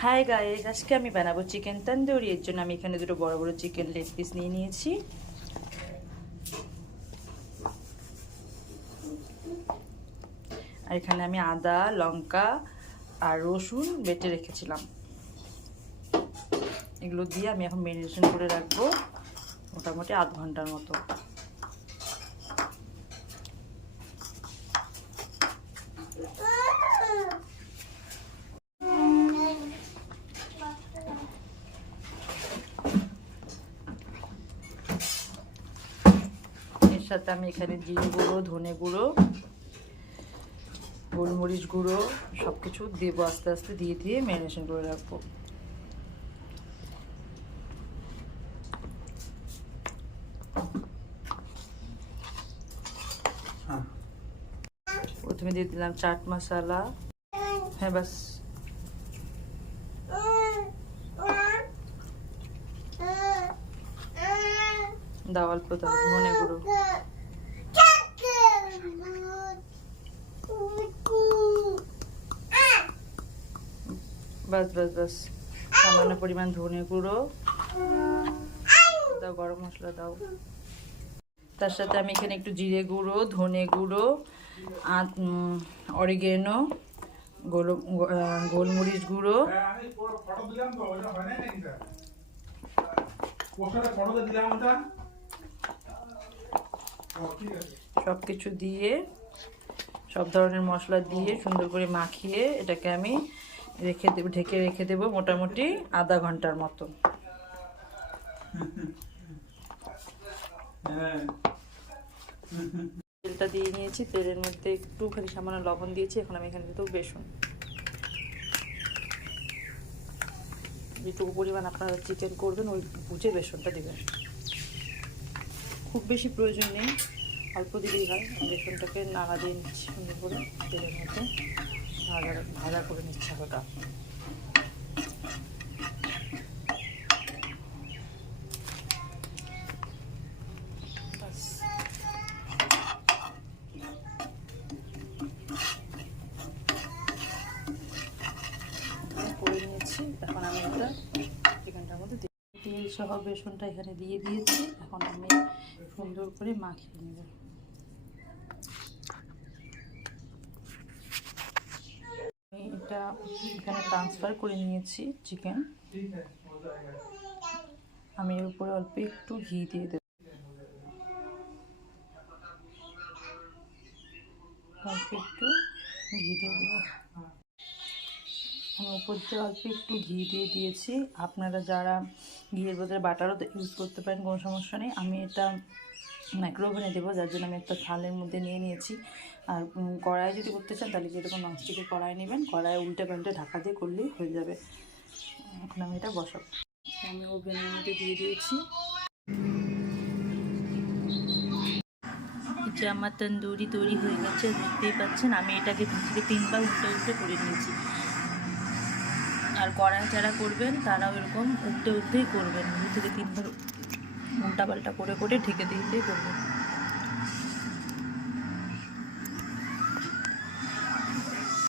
Hi guys, আজকে আমি বানাবো চিকেন তন্দুরি। এর জন্য আমি এখানে দুটো বড় বড় চিকেন লেগ পিস নিয়ে নিয়েছি। আর এখানে আমি আদা, লঙ্কা আর রসুন বেটে রেখেছিলাম। এগুলো দিয়ে আমি এখন ম্যারিনেশন করে রাখবো মোটামুটি আধ ঘন্টার মতো। এর সাথে আমি এখানে জিরে গুঁড়ো, ধনে গুঁড়ো, গোলমরিচ গুঁড়ো সব কিছু দেবো, আস্তে আস্তে দিয়ে দিয়ে ম্যারিনেশন করে রাখবো। প্রথমে দিয়ে দিলাম চাট মশলা। হ্যাঁ বাস, দাও অল্প দাও ধনে গুঁড়ো, বাস বাস বাস, সামান্য পরিমাণ ধনে গুঁড়ো দাও, গরম মশলা দাও। তার সাথে আমি এখানে একটু জিরে গুঁড়ো, ধনে গুঁড়ো, অরিগেনো, গোলমরিচ গুঁড়ো, সব কিছু দিয়ে, সব ধরনের মশলা দিয়ে সুন্দর করে মাখিয়ে এটাকে আমি ঢেকে রেখে দেবো মোটামুটি আধা ঘন্টার মতো। তেলটা দিয়ে নিয়েছি, তেলের মধ্যে একটুখানি সামান্য লবণ দিয়েছি। এখন আমি এখানে দেবো বেসন। যেটুকু পরিমাণ আপনারা চিকেন করবেন ওই বুঝে বেসনটা দেবেন, খুব বেশি প্রয়োজন নেই, অল্প দিলেই হয়। বেসনটাকে নাড়া দিয়ে নিচ্ছি সুন্দর করে তেলের মধ্যে, ভাজা করে নিচ্ছে হালকা। করে নিয়েছি, এখন আমি এটা চিকেনটার মধ্যে তেল সহ বেসনটা এখানে দিয়ে দিয়েছি। এখন আমি সুন্দর করে মাখিয়ে নেব। আমি এটা এখানে ট্রান্সফার করে নিয়েছি চিকেন। আমি এর উপরে অল্প একটু ঘি দিয়ে দেব, অল্প একটু ঘি দিয়ে দেবো। আমি উপর দিয়ে অল্প একটু ঘি দিয়ে দিয়েছি। আপনারা যারা ঘিয়ের বদলে বাটারও ইউজ করতে পারেন, কোনো সমস্যা নেই। আমি এটা মাইক্রোওভেনে দেবো, যার জন্য আমি একটা থালের মধ্যে নিয়ে নিয়েছি। আর কড়াই যদি করতে চান তাহলে যেরকম ননস্টিকের কড়াই নেবেন, কড়াই উল্টে পাল্টে ঢাকা দিয়ে করলেই হয়ে যাবে। এখন আমি এটা বসাবো। আমি ওভেনের মধ্যে দিয়ে দিয়েছি। যে আমার তন্দুরি তৈরি হয়ে গেছে, দেখতেই পাচ্ছেন। আমি এটাকে 2 থেকে 3 বার উল্টে উল্টে করে নিয়েছি। আর কড়াই যারা করবেন তারাও এরকম উল্টে উল্টেই করবেন, 2 থেকে 3 বার উল্টা পাল্টা করে করে ঢেকে দিয়ে করবেন।